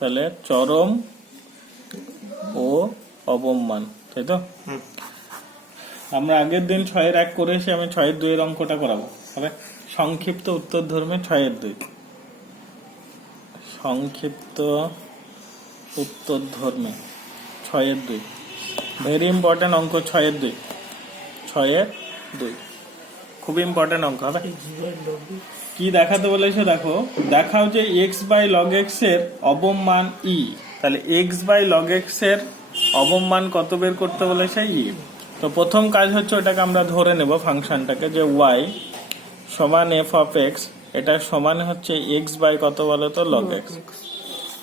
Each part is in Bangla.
তাহলে চরম ও অবম মান, তাই তো? আমরা আগের দিন 6-1 করেছি, আমি 6-2 অঙ্কটা করাবো। হবে সংক্ষিপ্ত উত্তর ধর্মে 6-2, সংক্ষিপ্ত উত্তর ধর্মে 6-2, ভেরি ইম্পর্টেন্ট অঙ্ক। 6-2 খুব ইম্পর্টেন্ট অঙ্ক হবে। কি দেখাতে বলেছে দেখো, দেখাও যে x বাই লগ এক্স এর অবম মান ই। তাহলে x বাই লগ এক্স এর অবম মান কত বের করতে বলেছে? ই। তো প্রথম কাজ হচ্ছে ওটাকে আমরা ধরে নেব ফাংশনটাকে, যে y সমান এফ অফ এক্স, এটা সমান হচ্ছে x বাই কত বলো তো? Log x.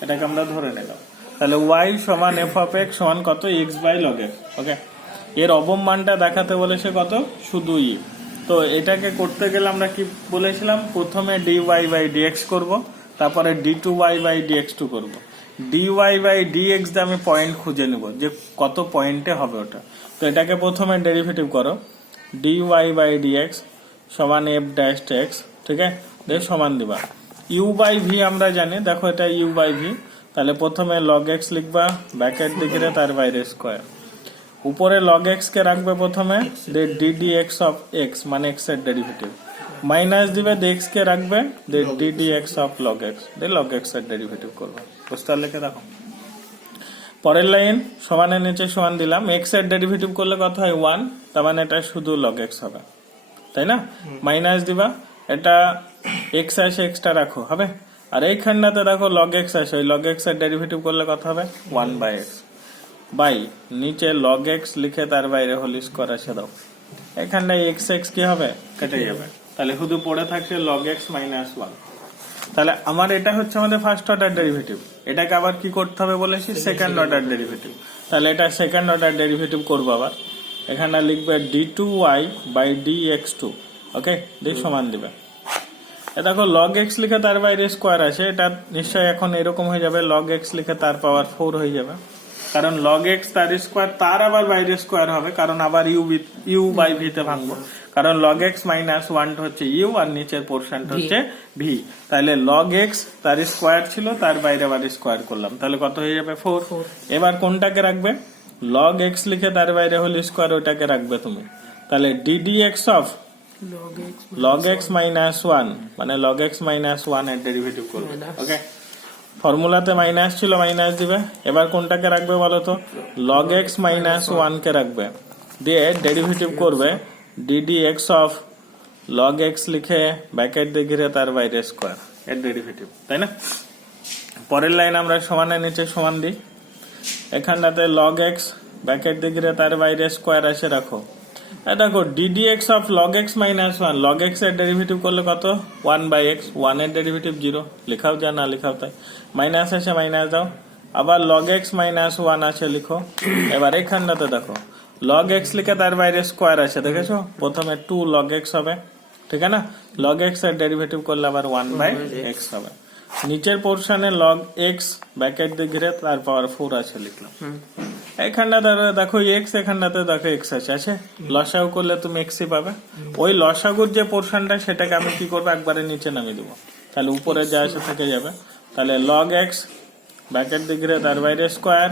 এটাকে আমরা ধরে নিলাম। তাহলে y সমান এফ অফ এক্স সমান কত? x by log x. Okay, এর অবম মানটা দেখাতে বলেছে কত? শুধু ই। তো এটাকে করতে গেলে আমরা কি বলেছিলাম? প্রথমে dy বাই dx করব, তারপরে d2y বাই dx2 করব। dy বাই dx দিয়ে আমি পয়েন্ট খুঁজে নেব যে কত পয়েন্টে হবে ওটা। তো এটাকে প্রথমে ডেরিভেটিভ করো, dy বাই dx সমান f ড্যাশ x, ঠিক আছে? দিয়ে সমান দিবা u বাই v, আমরা জানি, দেখো এটা u বাই v। তাহলে প্রথমে log x লিখবা, ব্র্যাকেট দিকে তার বাইরে স্কয়ার, উপরে log x কে রাখবে প্রথমে, ddx অফ x মানে x এর ডেরিভেটিভ, মাইনাস দিবে, x কে রাখবে, ddx of log x, log x এর ডেরিভেটিভ করবে। বুঝতে পারলে? দেখো পরের লাইন, সমানের নিচে সমান দিলাম, x এর ডেরিভেটিভ করলে কত হয়? 1, তার মানে এটা শুধু log x হবে, তাই না? মাইনাস দিবা, এটা x আসে, এক্সটা রাখো, হবে। আর এইখানটাতে দেখো log x আসে, ওই log x এর ডেরিভেটিভ করলে কত হবে? 1 বাই x বাই নিচে log x লিখে তার বাইরে হোল স্কয়ার আছে দাও। এখানটায় x x কি হবে? কেটে যাবে। তাহলে শুধু পড়ে থাকছে log x মাইনাস 1। তাহলে আমার এটা হচ্ছে আমাদের ফার্স্ট অর্ডার ডেরিভেটিভ। এটাকে আবার কি করতে হবে বলেছি? Second order derivative. তাহলে এটা সেকেন্ড অর্ডার ডেরিভেটিভ করবো আবার। এখানে লিখবে d2y বাই dx2, ওকে, দিয়ে সমান দিবে। দেখো log x লিখে তার বাইরে স্কোয়ার আছে, এটা নিশ্চয়ই এখন এরকম হয়ে যাবে, log x লিখে তার পাওয়ার 4 হয়ে যাবে, কারণ log x তার স্কোয়ার, তার আবার বাইরে স্কোয়ার হবে, কারণ আবার u বাই v তে ভাঙবো, কারণ log x মাইনাস 1 হচ্ছে u আর নিচের পোর্শনটা হচ্ছে v। তাহলে log x তার স্কোয়ার ছিল, তার বাইরে আবার স্কোয়ার করলাম, তাহলে কত হয়ে যাবে? 4। এবার কোনটাকে রাখবে? log x লিখে তার বাইরে হল স্কোয়ার, ওটাকে রাখবে তুমি। তাহলে ddx of log x minus 1 মানে log x মাইনাস 1 এর ডেরিভেটিভ করবে। ওকে, ফর্মুলাতে মাইনাস ছিল, মাইনাস দিবে। এবার কোনটাকে রাখবে বলো তো? log x মাইনাস 1 কে রাখবে, দিয়ে ডেরিভেটিভ করবে ddx অফ log x লিখে ব্র্যাকেট দিয়ে ঘিরে তার বাইরে স্কয়ার এর ডেরিভেটিভ, তাই না? পরের লাইন আমরা সমানের নিচে সমান দিই, এখানটাতে log x ব্র্যাকেট দিয়ে ঘিরে তার বাইরে স্কয়ার আসে রাখো। দেখো ddx of log x minus 1, log x এর ডেরিভেটিভ করলে কত? 1 বাই x, 1 এর ডেরিভেটিভ 0, লেখাও যা না লেখাও তাই, মাইনাস আছে মাইনাস দাও, আবার log x মাইনাস 1 আছে লিখো। এবার এখানটাতে দেখো log x লিখে তার বাইরে স্কোয়ার আছে, দেখেছো? প্রথমে 2 log x হবে, ঠিক আছে না? log x এর ডেরিভেটিভ করলে আবার 1 বাই x হবে। নিচের পোর্শনে log x ব্র্যাকেট দিয়ে ঘিরে তার পাওয়ার 4 আছে লিখলাম। এখানটাতে দেখো x, এখানটাতে দেখো x আছে, লসাগু করলে তুমি x ই পাবে। ওই লসাগুর যে পোর্শনটা সেটাকে আমি কি করবো? একবারে নিচে নামিয়ে দেবো, তাহলে উপরে যা আছে থেকে যাবে। তাহলে log x ব্র্যাকেট দিয়ে ঘিরে তার বাইরে square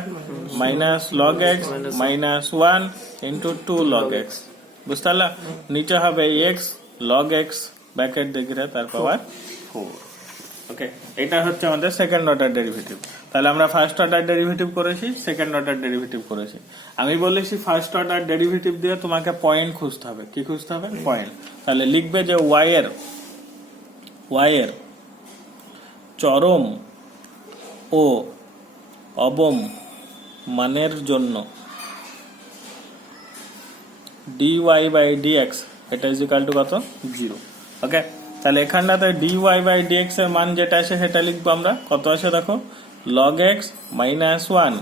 minus log x minus 1 into 2 log x, বুঝতে পারলা? নিচে হবে x log x ব্র্যাকেট দিয়ে ঘিরে তার পাওয়ার 4। ওকে, এটা হচ্ছে আমাদের সেকেন্ড অর্ডার ডেরিভেটিভ। তাহলে আমরা ফার্স্ট অর্ডার ডেরিভেটিভ করেছি, সেকেন্ড অর্ডার ডেরিভেটিভ করেছি। আমি বলেছি ফার্স্ট অর্ডার ডেরিভেটিভ দিয়ে তোমাকে পয়েন্ট খুঁজতে হবে। কি খুঁজতে হবে? পয়েন্ট। তাহলে লিখবে যে y এর চরম ও অবম মানের জন্য dy বাই dx এটা ইজ ইকুয়াল টু কত? 0। ওকে, তাহলে এখানটাতে dy বাই dx এর মান যেটা আছে সেটা লিখবো আমরা। কত আছে দেখো? log x মাইনাস 1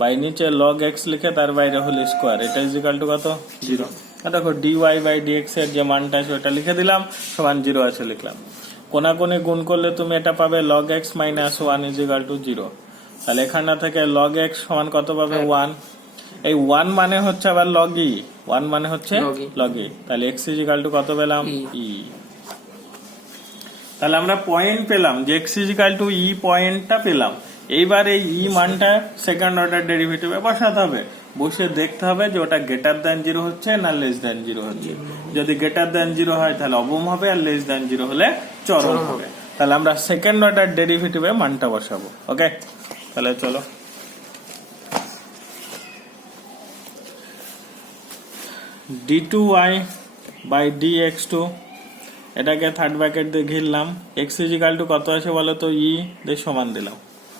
বাই নিচে log x লিখে তার বাইরে হল স্কোয়ার, এটা ইজ ইকুয়াল টু কত? 0। দেখো dy বাই dx এর যে মানটা আছে ওটা লিখে দিলাম, সমান 0 আছে লিখলাম। কোনাকুনি গুণ করলে তুমি এটা পাবে log x minus 1 is equal two 0। তাহলে এখানটা থেকে log x সমান কত পাবে? 1। এই 1 মানে হচ্ছে আবার log e, 1 মানে হচ্ছে log e। তাহলে x ইজ ইকুয়াল টু কত পেলাম? e। তাহলে আমরা পয়েন্ট পেলাম যে x is equal two e পয়েন্টটা পেলাম। এইবার এই ই মানটা সেকেন্ড অর্ডার ডেরিভেটিভে বসাতে হবে, বসে দেখতে হবে যে ওটা গ্রেটার দ্যান 0 হচ্ছে না লেস দ্যান 0 হচ্ছে। যদি গ্রেটার দ্যান 0 হয় তাহলে অবম হবে, আর লেস দ্যান 0 হলে চরম হবে। তাহলে আমরা সেকেন্ড অর্ডার ডেরিভেটিভে মানটা বসাবো। ওকে, তাহলে চলো d2y বাই dx2, এটাকে থার্ড ব্র্যাকেট দিয়ে ঘিরলাম। x ইজিক্যাল টু কত আসে বলো তো, ই দিয়ে সমান দিলাম।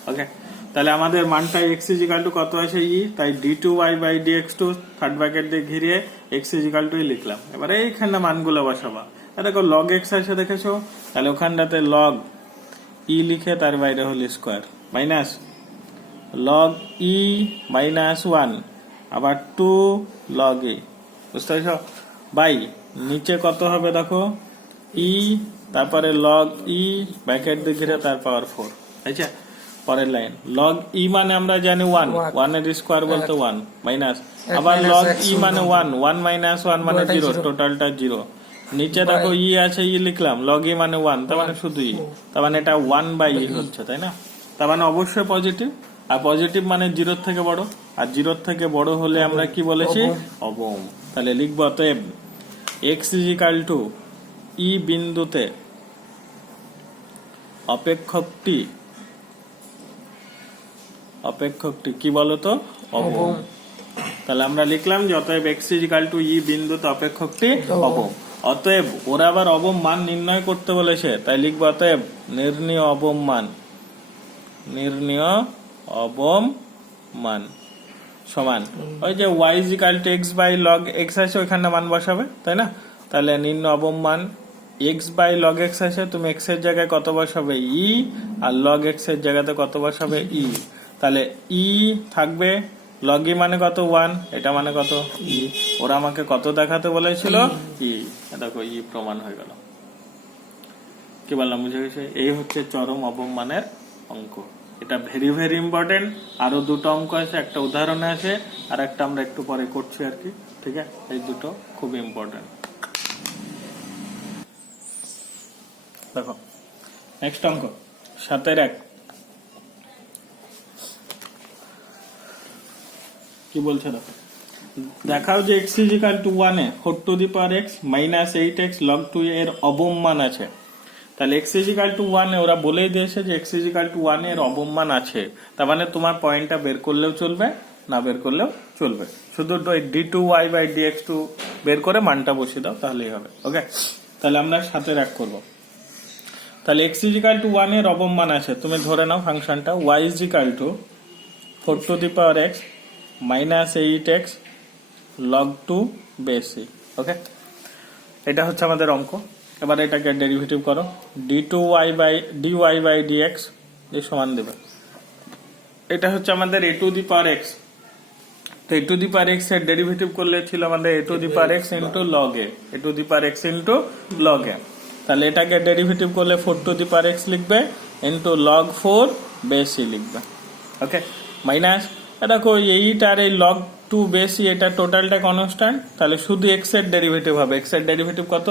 ওকে, তাহলে আমাদের মানটা x ইজিক্যাল টু কত আসে, ই, তাই d2y by dx2 third bracket দিয়ে ঘিরিয়ে x ইজিক্যাল টু লিখলাম। এবারে এইখানে মানগুলো বসাবা। দেখো log x আসে দেখেছো, তাহলে ওখানটাতে log ই লিখে তার বাইরে হল স্কোয়ার মাইনাস log ই মাইনাস 1 আবার 2 log এ, বুঝতে পারছো, বাই নিচে কত হবে দেখো ই, তারপরে log ই ব্র্যাকেট দিয়ে ঘিরে তার পাওয়ার 4। আচ্ছা, পরের লাইন log ই মানে আমরা জানি 1, 1 এর স্কোয়ার বলতে 1 মাইনাস, আবার log ই মানে 1, 1 মাইনাস 1 মানে 0, টোটালটা 0। নিচে দেখো ই আছে, ই লিখলাম, log ই মানে 1, তার মানে শুধু ই, তার মানে এটা 1 বাই ই হচ্ছে, তাই না? তার মানে অবশ্যই পজিটিভ, আর পজিটিভ মানে 0 থেকে বড়, আর 0 থেকে বড় হলে আমরা কি বলেছি, অবম। তাহলে লিখবো অতএব x ইজিক্যাল টু ই বিন্দুতে অপেক্ষকটি কি বলতো, অবম। তাহলে আমরা লিখলাম যে অতএব x ইজিক্যাল টু ই বিন্দুতে অপেক্ষকটি অবম। অতএব ওরা আবার অবম মান নির্ণয় করতে বলেছে, তাই লিখবো অতএব নির্ণীয় অবম মান সমান ওই যে y is equal to x by log x আছে, ওইখানে মান বসাবে, তাই না? তাহলে নির্ণয় অবম মান x বাই log x আছে, তুমি x এর জায়গায় কত বসাবে, ই, আর log x এর জায়গাতে কত বসাবে, ই। তাহলে ই থাকবে, log ই মানে কত 1, এটা মানে কত ই। ওরা আমাকে কত দেখাতে বলেছিল, ই। দেখো ই প্রমাণ হয়ে গেল। কি বললাম, বুঝে গেছে? এই হচ্ছে চরম অবম মানের অঙ্ক। এটা ভেরি ভেরি ইম্পর্টেন্ট। আরো দুটো অঙ্ক আছে, একটা উদাহরণে আছে, আর একটা আমরা একটু পরে করছি আর কি। ঠিক আছে, এই দুটো খুব ইম্পর্টেন্ট। দেখো নেক্সট অঙ্ক 7-1 কি বলছে দেখো, দেখাও যে x ইজিক্যাল টু 1 এ 4 to the power x minus 8x log 2 এর অবম মান আছে। তাহলে x ইজিক্যাল টু 1 এ ওরা বলেই দিয়েছে যে x ইজিক্যাল টু 1 এর অবম মান আছে, তার মানে তোমার পয়েন্টটা বের করলেও চলবে, না বের করলেও চলবে, শুধু d2y বাই dx2 বের করে মানটা বসিয়ে দাও, তাহলেই হবে। ওকে, তাহলে আমরা 7-1 করব। তাহলে x ইজিক্যাল টু 1 এর অবম মান আছে, তুমি ধরে নাও ফাংশনটা y is equal to 4 to the power x minus 8x log 2 base c। Okay, এটা হচ্ছে আমাদের অঙ্ক। এবার এটাকে ডেরিভেটিভ করো, d2y by dy by dx এর সমান দেবে, এটা হচ্ছে আমাদের a two the power x। তো a two the power x এর ডেরিভেটিভ করলে ছিল আমাদের a two the power x into log a, a two the power x into log a। তাহলে এটাকে ডেরিভেটিভ করলে 4 টু দি পাওয়ার x লিখবে ইনটু log 4 বেস c লিখবে। ওকে, মাইনাস দেখো এইটা আর এই log 2 বেস c, এটা টোটালটা কনস্ট্যান্ট, তাহলে শুধু x এর ডেরিভেটিভ হবে, x এর ডেরিভেটিভ কত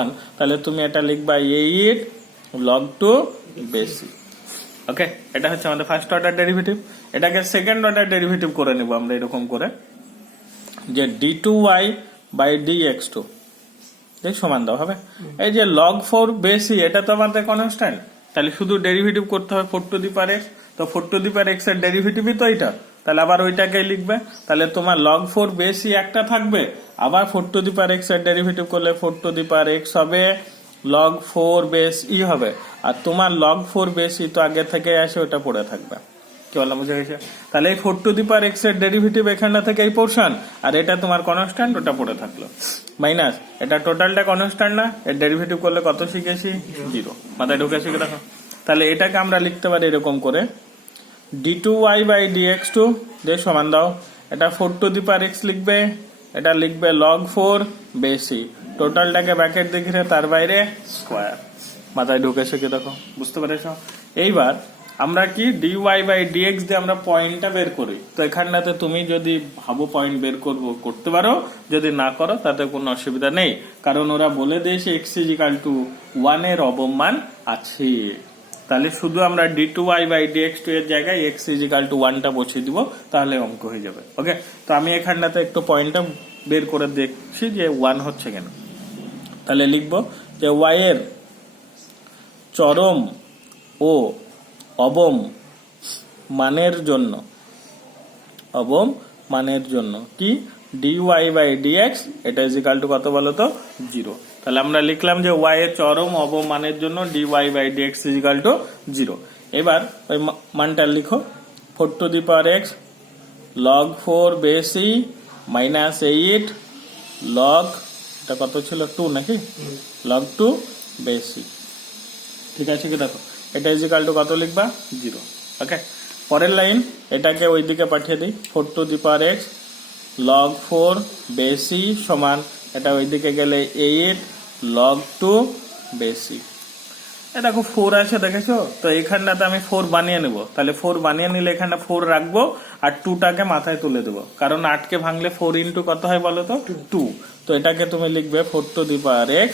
1, তাহলে তুমি এটা লিখবা 8 log 2 বেস c। ওকে, এটা হচ্ছে আমাদের ফার্স্ট অর্ডার ডেরিভেটিভ। এটাকে সেকেন্ড অর্ডার ডেরিভেটিভ করে নিব আমরা এরকম করে, যে d2y বাই dx2 এই সমান দাও হবে এই যে log 4 বেস c, এটা তো আমাদের কনস্ট্যান্ট, তাহলে শুধু ডেরিভেটিভ করতে হবে 4 টু দি পাওয়ার x। তো 4 টু দি পাওয়ার x এর ডেরিভেটিভই তো এটা, তাহলে আবার ওইটাকে লিখবে, তাহলে তোমার log 4 বেস c একটা থাকবে, আবার 4 টু দি পাওয়ার x এর ডেরিভেটিভ করলে 4 টু দি পাওয়ার x হবে log 4 বেস e হবে, আর তোমার log 4 বেস e তো আগে থেকে আসে, ওটা পড়ে থাকবে। কি বললাম, বুঝে গেছে? তাহলে এই 4 টু দি পাওয়ার x এর ডেরিভেটিভ এখানটা থেকে এই পোর্শন, আর এটা তোমার কনস্ট্যান্ট, ওটা পড়ে থাকলো, মাইনাস এটা টোটালটা কনস্ট্যান্ট না, এর ডেরিভেটিভ করলে কত শিখেছি 0, মাথায় ঢুকে শিখে দেখো। তাহলে এটাকে আমরা লিখতে পারি এরকম করে, d2y বাই dx2 দিয়ে সমান দাও, এটা 4 টু দি পাওয়ার x লিখবে, এটা লিখবে log 4 বেস c, টোটালটাকে ব্র্যাকেট দিয়ে ঘিরে তার বাইরে স্কয়ার, মাথায় ঢুকে শিখে দেখো, বুঝতে পেরেছো? এইবার আমরা কি dy বাই dx দিয়ে আমরা পয়েন্টটা বের করি, তো এখানটাতে তুমি যদি ভাবো পয়েন্ট বের করতে পারো, যদি না করো তাতে কোনো অসুবিধা নেই, কারণ ওরা বলে দিয়েছে x ইজিক্যাল টু 1 এর অবম মান আছে। তাহলে শুধু আমরা d2y/dx2 এর জায়গায় x = 1টা বসিয়ে দিব, তাহলে অঙ্ক হয়ে যাবে। ওকে, তো আমি এখানটাতে একটু পয়েন্টটা বের করে দেখছি যে 1 হচ্ছে কেন। তাহলে লিখবো যে y এর চরম ও অবম মানের জন্য কি dy/dx এটা = কত বলো তো 0। তাহলে আমরা লিখলাম যে y এর চরম অবম মানের জন্য dy/dx = 0। এবার ওই মানটা লিখো 4 x log 4 base e minus 8 log এটা কত ছিল 2 নাকি log 2 base e। ঠিক আছে কি দেখো এটা = কত লিখবা 0। ওকে, পরের লাইন এটাকে ওইদিকে পাঠিয়ে দিই 4 x log 4 base e সমান এটা ওইদিকে গেলে 8 log 2 base e। এটা দেখো 4 আছে দেখেছো, তো এখানটাতে আমি 4 বানিয়ে নেব। তাহলে 4 বানিয়ে নিলে এখানে 4 রাখবো আর 2টাকে মাথায় তুলে দেবো, কারণ 8কে ভাঙলে 4 ইন্টু কত হয় বলো তো 2। তো এটাকে তুমি লিখবে 4 x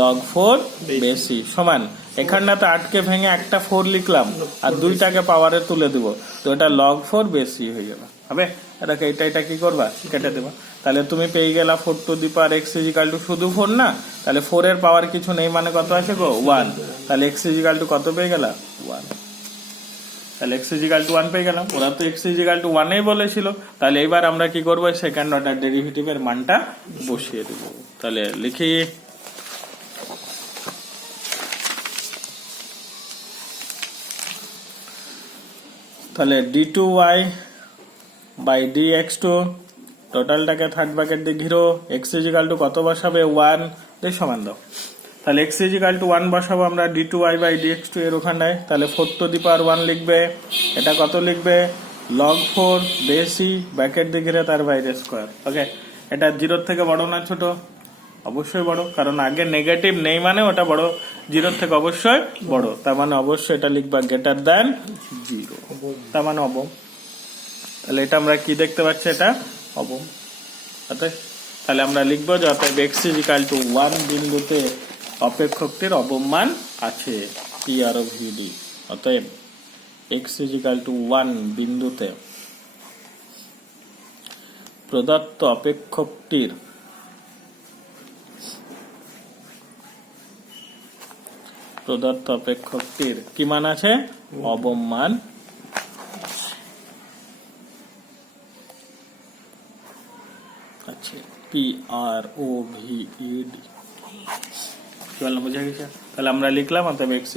log 4 base e সমান এখানটাতে 8কে ভেঙে একটা 4 লিখলাম আর 2টাকে পাওয়ারে তুলে দেবো, তো এটা log 4 base e হয়ে যাবে। হবে এটাকে এটা কি করবা কেটে দেবা। তাহলে তুমি পেয়ে গেলা 4 x = শুধু 4 না, তাহলে 4 এর পাওয়ার কিছু নেই মানে কত আছে গো 1। তাহলে x = কত পেয়ে গেলা 1। তাহলে x = 1 পেয়ে গেলাম। ওরা তো x = 1 বলেছিল। তাহলে এবার আমরা কি করবো সেকেন্ড অর্ডার ডেরিভেটিভের মানটা বসিয়ে দেব। তাহলে লিখি তাহলে d2y/dx2 টোটালটাকে থার্ড ব্র্যাকেট দিয়ে ঘিরো, x = কত বসাবে 1 দিয়ে সমান দাও। তাহলে x = 1 বসাবো আমরা d2y/dx2 এর ওখানটায়। তাহলে 4 লিখবে, এটা কত লিখবে log 4 base e ব্র্যাকেট দিয়ে ঘিরে তার বাইরে স্কয়ার। ওকে, এটা 0 থেকে বড় না ছোট? অবশ্যই বড়, কারণ আগে নেগেটিভ নেই মানে ওটা বড়, 0 থেকে অবশ্যই বড়। তার মানে অবশ্যই এটা লিখবা গ্রেটার দ্যান 0, তার মানে অবম। তাহলে এটা আমরা কি দেখতে পাচ্ছি এটা অবম। তাহলে আমরা লিখবো যে অতএব x = 1 বিন্দুতে অপেক্ষকটির অবম মান আছে PROVD। অতএব x = 1 বিন্দুতে প্রদত্ত অপেক্ষকটির কি মান আছে অবম মান আছে PROVD। চলো বুঝে গেছে। তাহলে আমরা লিখলাম অতএব x =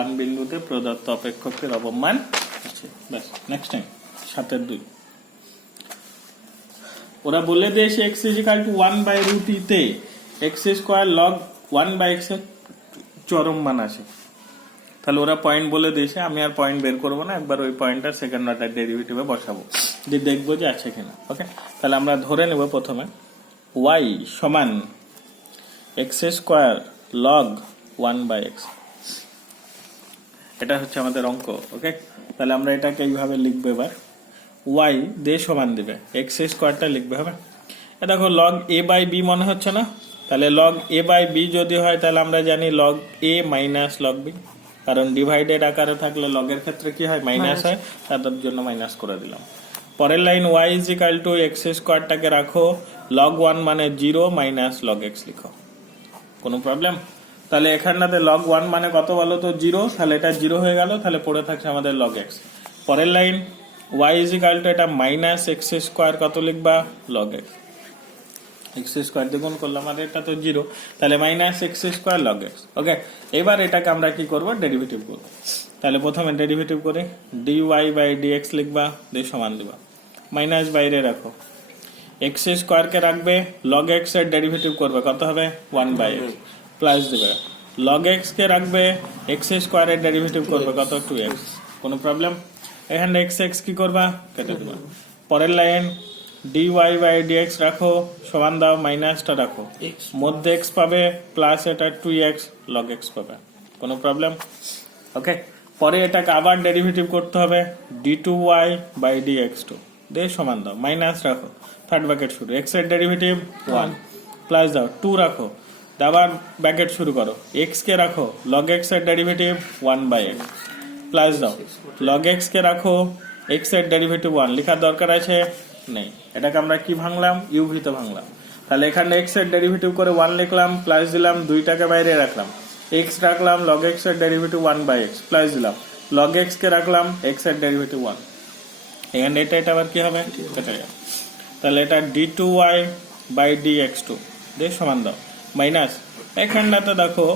1 বিন্দুতে প্রদত্ত অপেক্ষকটির অবম মান আছে। ব্যাস, নেক্সট টাইম 7/2 ওরা বলে দিয়েছে x = 1/√e তে x² log 1/x এর চরম মান আছে। তাহলে ওরা পয়েন্ট বলে দিয়েছে, আমি আর পয়েন্ট বের করবো না, একবার ওই পয়েন্টটা সেকেন্ড অর্ডার ডেরিভেটিভে বসাবো, দিয়ে দেখবো যে আছে কিনা। ওকে, তাহলে আমরা ধরে নেব প্রথমে y সমান x² log 1/x, এটা হচ্ছে আমাদের অঙ্ক। ওকে, তাহলে আমরা এটাকে এইভাবে লিখবো। এবার y দিয়ে সমান দিবে x² লিখবে। হবে এটা দেখো log a/b মনে হচ্ছে না? তাহলে log a/b যদি হয় তাহলে আমরা জানি log a minus log b, কারণ ডিভাইডেড আকারে থাকলে log এর ক্ষেত্রে কি হয় মাইনাস হয়, তার জন্য মাইনাস করে দিলাম। পরের লাইন y = x² টাকে রাখো, log 1 মানে 0 মাইনাস log x লিখো, কোনো প্রবলেম? তাহলে এখানটাতে log 1 মানে কত বলো তো 0, তাহলে এটা 0 হয়ে গেল, তাহলে পড়ে থাকছে আমাদের log x। পরের লাইন y = এটা মাইনাস x² কত লিখবা log x, x² দিয়ে গুণ করলাম আর এটা তো 0, তাহলে মাইনাস x² log x। ওকে, এবার এটাকে আমরা কি করব ডেরিভেটিভ করব। তাহলে প্রথমে ডেরিভেটিভ করে dy/dx লিখবা, দিয়ে সমান দিবা, মাইনাস বাইরে রাখো, x² কে রাখবে, log x এর ডেরিভেটিভ করবে কত হবে 1/x, প্লাস দিবে log x কে রাখবে, x² এর ডেরিভেটিভ করবে কত 2x, কোনো প্রবলেম? এখানে x কি করবা কেটে দিবা। পরের লাইন dy/dx রাখো, সমান দাও, মাইনাসটা রাখো, মধ্যে x পাবে, প্লাস এটা 2x log x পাবে, কোনো প্রবলেম? ওকে, পরে এটাকে আবার ডেরিভেটিভ করতে হবে d2y/dx2 দিয়ে সমান দাও, মাইনাস রাখো, থার্ড ব্র্যাকেট শুরু, x এর ডেরিভেটিভ 1 প্লাস দাও 2 রাখো, আবার ব্র্যাকেট শুরু করো, এক্স কে রাখো, লগ এক্স এর ডেরিভেটিভ 1/x প্লাস দাও, লগ এক্স কে রাখো, এক্স এর ডেরিভেটিভ 1 লেখার দরকার আছে নেই, এটাকে আমরা কি ভাঙলাম, ইউভি তে ভাঙলাম। তাহলে এখানে এক্স এর ডেরিভেটিভ করে 1 লিখলাম, প্লাস দিলাম, 2টাকে বাইরে রাখলাম, এক্স রাখলাম, log x এর ডেরিভেটিভ 1/x প্লাস দিলাম, log x কে রাখলাম, x এর ডেরিভেটিভ 1, এখানে এটা আবার কি হবে, কেটে যাবে। তাহলে এটা d2y/dx2 দিয়ে সমান দাও, মাইনাস এখানটাতে দেখো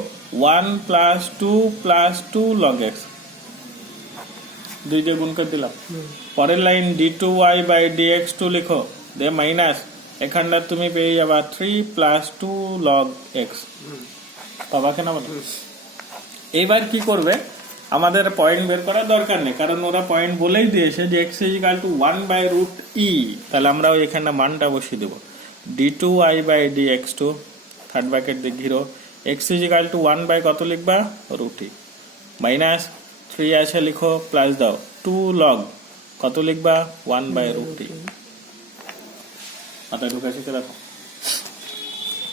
1 + 2 + 2 log x, 2 দিয়ে গুণ করে দিলাম। পরের লাইন d2y/dx2 লিখো, দিয়ে মাইনাস এখানটা তুমি পেয়ে যাবা 3 + 2 log x, পাবা কেন বলো। এইবার কি করবে, আমাদের পয়েন্ট বের করার দরকার নেই, কারণ ওরা পয়েন্ট বলেই দিয়েছে যে x = 1/√e। তাহলে আমরা এখানে মানটা বসিয়ে দেবো, d2y/dx2 থার্ড ব্র্যাকেট দিয়ে ঘিরো, x = 1 কত লিখবা, √e, মাইনাস 3 আছে লিখো, প্লাস দাও 2 log কত লিখবা, 1/√e। মাথায় ঢুকে শিখে রাখো।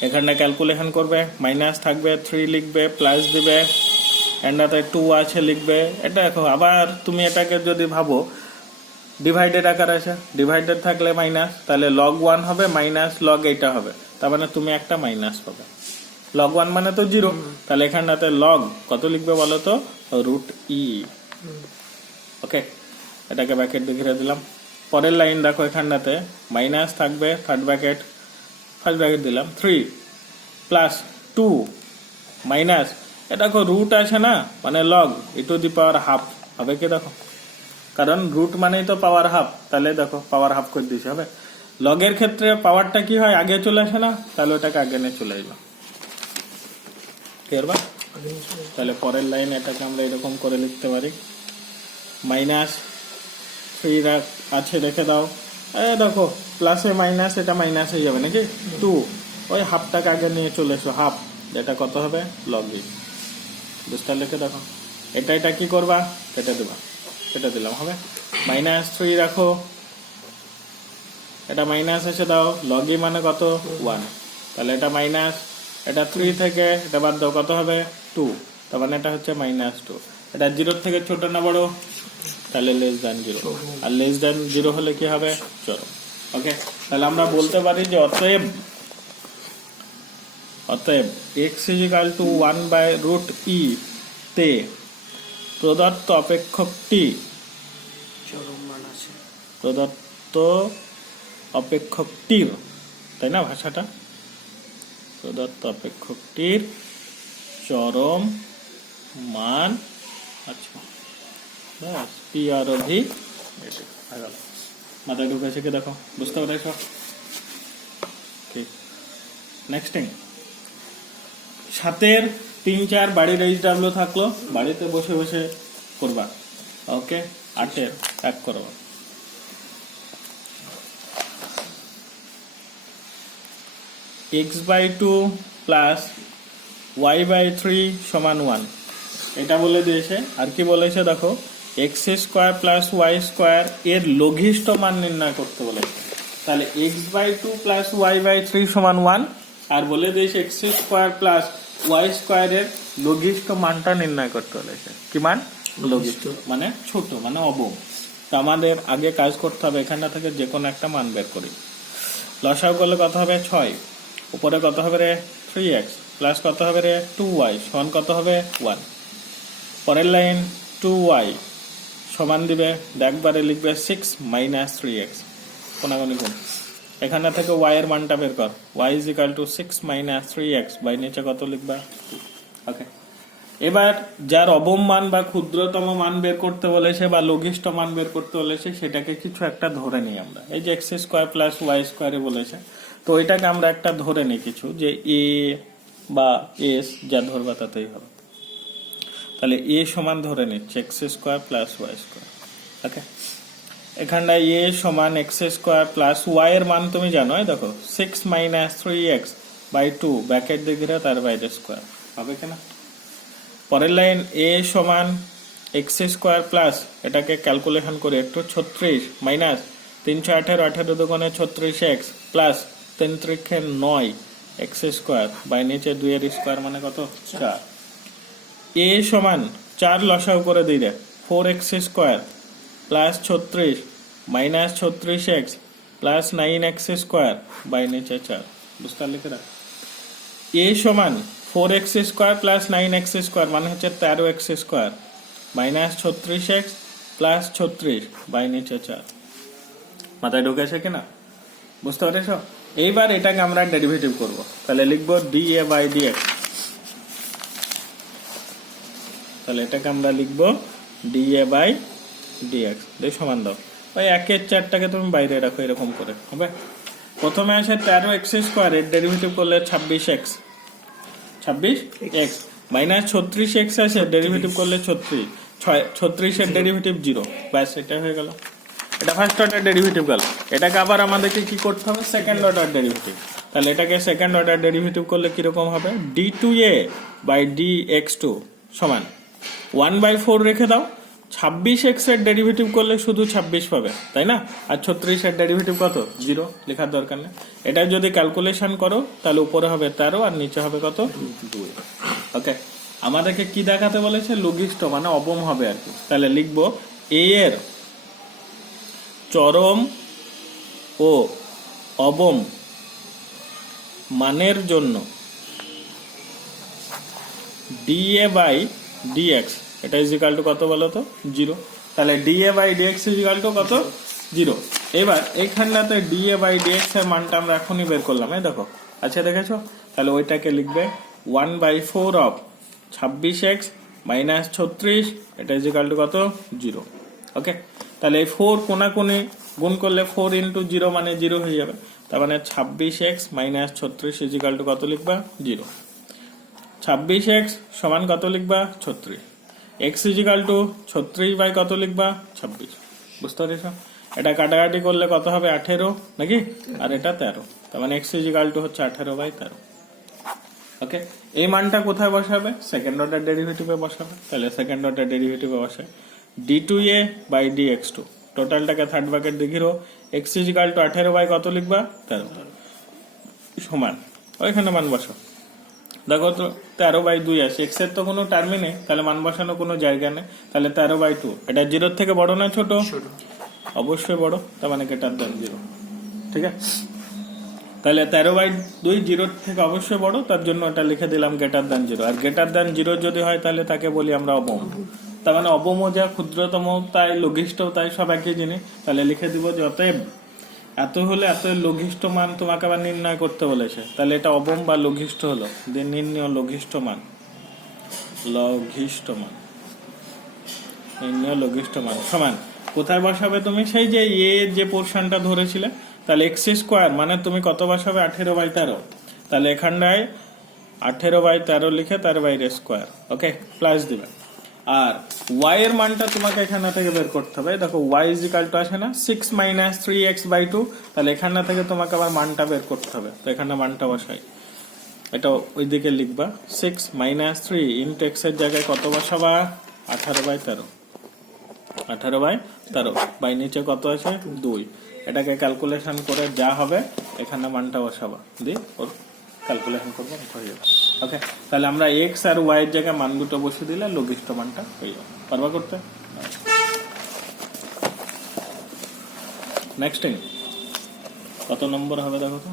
এখানটা ক্যালকুলেশন করবে, মাইনাস থাকবে, 3 লিখবে, প্লাস দিবে, এন্ডাতে 2 আছে লিখবে। এটা দেখো, আবার তুমি এটাকে যদি ভাবো ডিভাইডেড আকার আছে, ডিভাইডেড থাকলে মাইনাস, তাহলে log 1 হবে, মাইনাস log এইটা হবে, তার মানে তুমি একটা মাইনাস পাবে। log 1 মানে তো 0, তাহলে এখানটাতে log কত লিখবে বলো তো, √e। ওকে, এটাকে ব্র্যাকেট দিয়ে ঘিরে দিলাম। পরের লাইন দেখো, এখানটাতে মাইনাস থাকবে, থার্ড ব্র্যাকেট, ফার্স্ট ব্র্যাকেট দিলাম, 3 + 2 মাইনাস, এটা দেখো রুট আছে না, মানে log e⁻½ হবে কি, দেখো কারণ রুট মানেই তো পাওয়ার হাফ, তাহলে দেখো পাওয়ার হাফ করে দিয়েছে হবে। লগের ক্ষেত্রে পাওয়ারটা কি হয়, আগে চলে আসে না, তাহলে ওটাকে আগে নিয়ে চলে এলো, ক্লিয়ার বা। তাহলে পরের লাইন এটাকে আমরা এরকম করে লিখতে পারি, -3 আছে রেখে দাও, দেখো প্লাসে মাইনাস, এটা মাইনাস হয়ে যাবে নাকি, 2 ওই হাফটাকে আগে নিয়ে চলে এসো, হাফ, এটা কত হবে, log e। বুঝতে লিখে দেখো, এটা কি করবা, কেটে দেবা, কেটে দিলাম, হবে -3 রাখো, এটা মাইনাস এসে দাও, log e মানে কত, 1, তাহলে এটা মাইনাস, এটা 3 থেকে এটা বাদ দাও, কত হবে, 2, তার মানে এটা হচ্ছে -2। এটা 0 থেকে ছোট না বড়, তাহলে <0, আর <0 হলে কি হবে, চরম। ওকে, তাহলে আমরা বলতে পারি যে অতএব x = 1/√e তে প্রদত্ত অপেক্ষকটি, প্রদত্ত অপেক্ষকটির, তাই না ভাষাটা, প্রদত্ত অপেক্ষকটির চরম মান, আচ্ছা PROV, মাথায় ঢুকে শিখে দেখো, বুঝতে পেরেছ, ঠিক। নেক্সট থিং, 7-এর 3-4 বাড়ির HW থাকলো, বাড়িতে বসে বসে করবা। ওকে, 8-এর এক করবা, x/2 + y/3 = 1, এটা বলে দিয়েছে। আর কি বলেছে দেখো, x² + y² এর লঘিষ্ঠ মান নির্ণয় করতে বলেছে। তাহলে x/2 + y/3 = 1, আর বলে দিয়েছে x² + y² এর লঘিষ্ঠ মানটা নির্ণয় করতে বলেছে। কি মান, লঘিষ্ঠ মানে ছোট, মানে অবম। তো আমাদের আগে কাজ করতে হবে, এখানটা থেকে যে কোনো একটা মান বের করি। লসাগু করলে কত হবে, 6, উপরে কত হবে রে, 3x, প্লাস কত হবে রে, 2y, সমান কত হবে, 1। পরের লাইন 2y সমান দিবে, একবারে লিখবে 6 - 3x, কোনাগুনি গুণ, এখানে থেকে y এর মানটা বের কর, y = 6 - 3x, বাই নিচে কত লিখবা, 2। ওকে, এবার যার অবম মান বা ক্ষুদ্রতম মান বের করতে বলেছে বা লঘিষ্ঠ মান বের করতে বলেছে, সেটাকে কিছু একটা ধরে নিই আমরা। এই যে x² + y² বলেছে, তো এটাকে আমরা একটা ধরে নিই কিছু, যে a বা s যা ধরবা তাতেই হবে। তাহলে a সমান ধরে নিচ্ছে x² + y²। ওকে, এখানটা a সমান x² + y এর মান তুমি জানো, দেখো 6 - 3x/2 ব্র্যাকেট দিয়ে ঘিরে তার বাইরে স্কয়ার হবে কিনা। পরের লাইন a সমান x² প্লাস, এটাকে ক্যালকুলেশন করে একটু, 36 মাইনাস 318 18 দুগুণে 36x plus 3 3 9 x square by নিচে 2 এর স্কোয়ার মানে কত 4। এ সমান 4 লসাগু করে দিই রে 4x square plus 36 minus 36x plus 9x square by নিচে 4। বুঝতে পারলি কিনা? এ সমান 4x square plus 9x square মানে হচ্ছে 13x square minus 36x plus 36 by নিচে 4। মাথায় ঢুকেছে কিনা? বুঝতে পারছ? এইবার এটাকে আমরা ডেরিভেটিভ করব, তাহলে লিখবো dA বাই dx। তাহলে এটাকে আমরা লিখবো dA বাই dx দিয়ে সমান দাও ওই 1 এর 4টাকে তুমি বাইরে রাখো এরকম করে হবে। প্রথমে আসে 13x স্কোয়ার এর ডেরিভেটিভ করলে 26x মাইনাস 36x আসে ডেরিভেটিভ করলে 36 এর ডেরিভেটিভ 0। ব্যাস এটা হয়ে গেল, এটা ফার্স্ট অর্ডার ডেরিভেটিভ গেল। এটাকে আবার আমাদেরকে কি করতে হবে? Second order derivative. তাহলে এটাকে সেকেন্ড অর্ডার ডেরিভেটিভ করলে কিরকম হবে? d2a বাই dx2 সমান 1/4 রেখে দাও। 26x এর ডেরিভেটিভ করলে শুধু 26 পাবে, তাই না? আর 36 এর ডেরিভেটিভ কত? 0, লেখার দরকার নেই। এটা যদি ক্যালকুলেশন করো তাহলে উপরে হবে 13 আর নিচে হবে কত? 2। ওকে, আমাদেরকে কি দেখাতে বলেছে? লঘিষ্ঠ মানে অবম হবে আর কি। তাহলে লিখবো a এর চরম ও অবম মানের জন্য dA বাই dx এটা ইজ ইকুয়াল টু কত বলো তো? 0। তাহলে dA by dx is equal to কত? 0। এবার এইখানটাতে dA বাই dx এর মানটা আমরা এখনই বের করলাম, এই দেখো। আচ্ছা দেখেছো? তাহলে ওইটাকে লিখবে 1/4 অফ 26x মাইনাস 36 এটা ইজ ইকুয়াল টু কত? 0। ওকে, তাহলে এই 4 কোনাকুনি গুণ করলে 4 ইন্টু 0 মানে 0 হয়ে যাবে। তার মানে 26x minus 36 is equal to কত লিখবা? 0। 26x সমান কত লিখবা? 36। x is equal to 36 by কত লিখবা? 26। বুঝতে পেরেছ? এটা কাটাকাটি করলে কত হবে? 18 নাকি? আর এটা 13। তার মানে x ইজ ইকুয়াল টু হচ্ছে 18/13। ওকে, এই মানটা কোথায় বসাবে? সেকেন্ড অর্ডার ডেরিভেটিভে বসাবে। তাহলে সেকেন্ড অর্ডার ডেরিভেটিভে বসায় d2a বাই dx2 টোটালটাকে থার্ড ব্র্যাকেট দেখিরো x is equal to 18 by কত লিখবা? 13 সমান ওইখানে মান বসাও। দেখো তো 13/2 আসে, x এর তো কোনো টার্মই নেই, তাহলে মান বসানো কোনো জায়গা নেই। তাহলে 13/2 এটা 0 থেকে বড় না ছোট? অবশ্যই বড়, তার মানে গ্রেটার দ্যান 0। ঠিক আছে, তাহলে 13/2 0 থেকে অবশ্যই বড়, তার জন্য এটা লিখে দিলাম গ্রেটার দ্যান 0। আর গ্রেটার দ্যান 0 যদি হয় তাহলে তাকে বলি আমরা অবম। তার মানে অবম যা ক্ষুদ্রতম তাই লঘিষ্ঠ তাই সব একই জিনিস। তাহলে লিখে দিব যে অতএব এত হলে এত লঘিষ্ঠ মান তোমাকে আবার নির্ণয় করতে বলেছে, তাহলে এটা অবম বা লঘিষ্ঠ হলো। নির্ণয় লঘিষ্ঠ মান, নির্ণয় লঘিষ্ঠ মান সমান কোথায় বসাবে তুমি? সেই যে যে পোর্শনটা ধরেছিলে। তাহলে এক্স স্কোয়ার মানে তুমি কত বসাবে? 18/13। তাহলে এখানটায় 18/13 লিখে তার বাইরে স্কোয়ার, ওকে, প্লাস দিবে। আর y এর মানটা তোমাকে এখানে থেকে বের করতে হবে। দেখো y ইজ ইকুয়াল টু আসে না 6 মাইনাস 3x/2। তাহলে এখানে থেকে তোমাকে আবার মানটা বের করতে হবে। তো এখানে মানটা বসাই, এটা ওইদিকে লিখবা 6 মাইনাস 3 ইন্টু x এর জায়গায় কত বসাবা? 18/13। 18/13 বাই নিচে কত আছে? 2। এটাকে ক্যালকুলেশন করে যা হবে এখানে মানটা বসাবা, দিয়ে ওর ক্যালকুলেশন করবো, হয়ে যাবে। ওকে, তাহলে আমরা x আর y এর জায়গায় মান দুটো বসিয়ে দিলে লঘিষ্ঠ মানটা হয়ে যাবে। পারবা করতে? নেক্সট টাইম কত নম্বর হবে দেখো তো?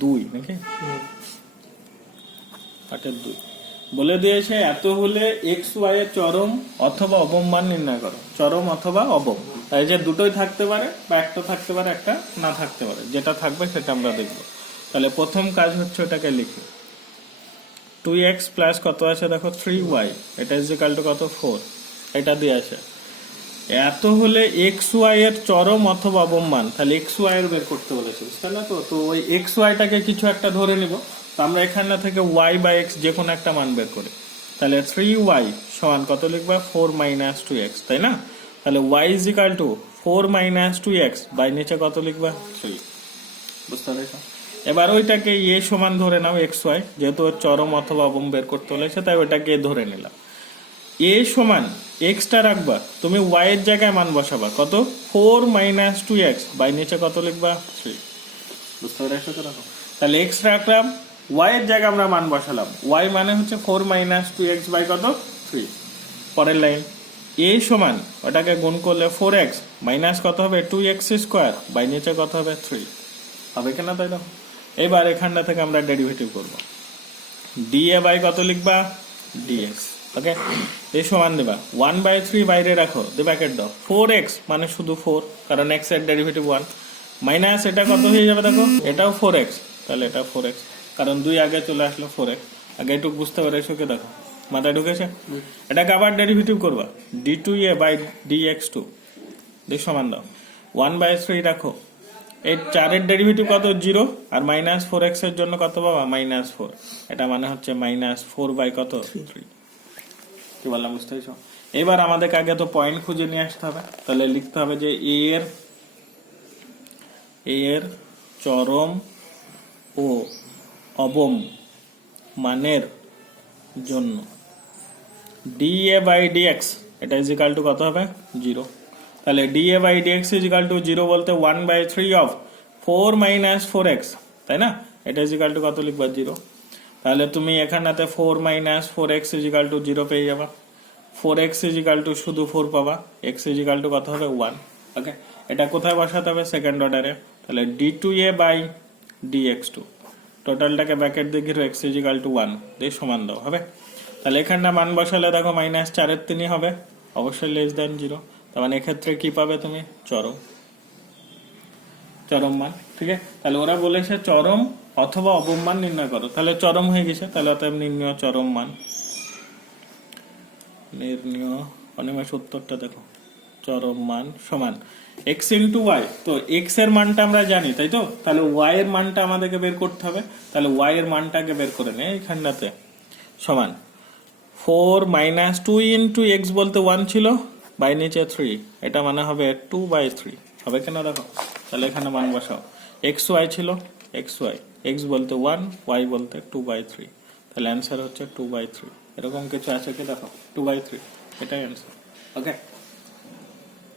2 নাকি? 8/2 বলে দিয়েছে এত হলে x y এর চরম অথবা অবম মান নির্ণয় করো। চরম অথবা অবম, তাই যে দুটোই থাকতে পারে বা একটা থাকতে পারে একটা না থাকতে পারে, যেটা থাকবে সেটা আমরা দেখবো। তাহলে প্রথম কাজ হচ্ছে ওটাকে লিখি 2x প্লাস কত আছে দেখো 3y এটা ইজ ইকুয়াল টু কত? 4। এটা দিয়ে আছে এত হলে এক্স ওয়াই এর চরম অথবা অবম মান। তাহলে এক্স ওয়াই এর বের করতে বলেছে, বুঝতে না? তো ওই এক্স ওয়াইটাকে কিছু একটা ধরে নিব। তো আমরা এখানে থেকে ওয়াই বা এক্স যে কোনো একটা মান বের করি। তাহলে 3y সমান কত লিখবা? 4 মাইনাস 2x, তাই না? তাহলে y is equal to 4 minus 2x by নিচে কত লিখবা? 3। বুঝতে পেরেছো? এবার ওইটাকে এ সমান ধরে নাও এক্স ওয়াই, যেহেতু চরম অথবা অবম বের করতে বলেছে তাই ওইটাকে ধরে নিলাম। এ সমান এক্সটা রাখবা, তুমি ওয়াই এর জায়গায় মান বসাবা কত? 4 মাইনাস 2x বাই নিচে কত লিখবা? 3। বুঝতে পেরেছো তো? রাখো, তাহলে এক্স রাখলাম ওয়াই এর জায়গায় আমরা মান বসালাম, ওয়াই মানে হচ্ছে 4 - 2x বাই কত 3। পরের লাইন a সমান ওটাকে গুণ করলে 4x মাইনাস কত হবে 2x স্কোয়ার বাই নিচে কত হবে 3 হবে কিনা তাই দাও। এবার এখানটা থেকে আমরা ডেরিভেটিভ করব, dA বাই কত লিখবা dx। ওকে, a সমান দেবা 1/3 বাইরে রাখো, দিয়ে ব্র্যাকেট দাও 4x মানে শুধু 4 কারণ x এর ডেরিভেটিভ 1 মাইনাস এটা কত হয়ে যাবে দেখো এটাও 4x, তাহলে এটা 4x কারণ 2 আগে চলে আসলো 4x। আগে একটু বুঝতে পেরেছো কি দেখো মাথায় ঢুকেছে। এটাকে আবার ডেরিভেটিভ করবা d2a বাই dx2 দিয়ে সমান দাও 1/3 রাখো, এই 4 এর ডেরিভেটিভ কত 0 আর -4x এর জন্য কত পাবা -4, এটা মানে হচ্ছে -4 বাই কত 3। কি বললাম বুঝতে পেরেছো? এবার আমাদেরকে আগে তো পয়েন্ট খুঁজে নিয়ে আসতে হবে, তাহলে লিখতে হবে যে a এর চরম ও অবম মানের জন্য dA বাই dx এটা ইজ ইকাল টু কত হবে 0। তাহলে dA by dx is equal to 0 বলতে 1/3 অফ 4 - 4x, তাই না? এটা ইজ ইকাল টু কত লিখবা 0। তাহলে তুমি এখানটাতে 4 - 4x ইজ ইকাল টু 0 পেয়ে যাবা, 4x ইজ ইকাল টু শুধু 4 পাবা, x ইজ ইকাল টু কত হবে 1। ওকে, এটা কোথায় বসাতে হবে সেকেন্ড অর্ডারে, তাহলে d2a বাই dx2 টোটালটাকে ব্র্যাকেট দিয়ে ঘিরো x ইজ ইকাল টু 1 দিয়ে সমান দাও হবে। তাহলে এখানটা মান বসালে দেখো -4/3 হবে, অবশ্যই লেস দেন 0, তার মানে এক্ষেত্রে কি পাবে তুমি চরম মান। ঠিক আছে, তাহলে ওরা বলেছে চরম অথবা অবম মান নির্ণয় করো, তাহলে চরম হয়ে গেছে, তাহলে অতএব নির্ণয় চরম মান অনিমেষ উত্তরটা দেখো চরম মান সমান x ইন্টু ওয়াই। তো x এর মানটা আমরা জানি তাই তো, তাহলে y এর মানটা আমাদেরকে বের করতে হবে, তাহলে y এর মানটাকে বের করে নে এইখানটাতে সমান 4 - 2 ইন্টু x বলতে 1 ছিল বাই নিচে 3, এটা মানে হবে 2/3 হবে কেন দেখো। তাহলে এখানে মান বসাও, xy ছিল xy, x বলতে 1 y বলতে 2/3, তাহলে অ্যান্সার হচ্ছে 2/3। এরকম কিছু আছে কি দেখো 2/3, এটাই অ্যান্সার। ওকে।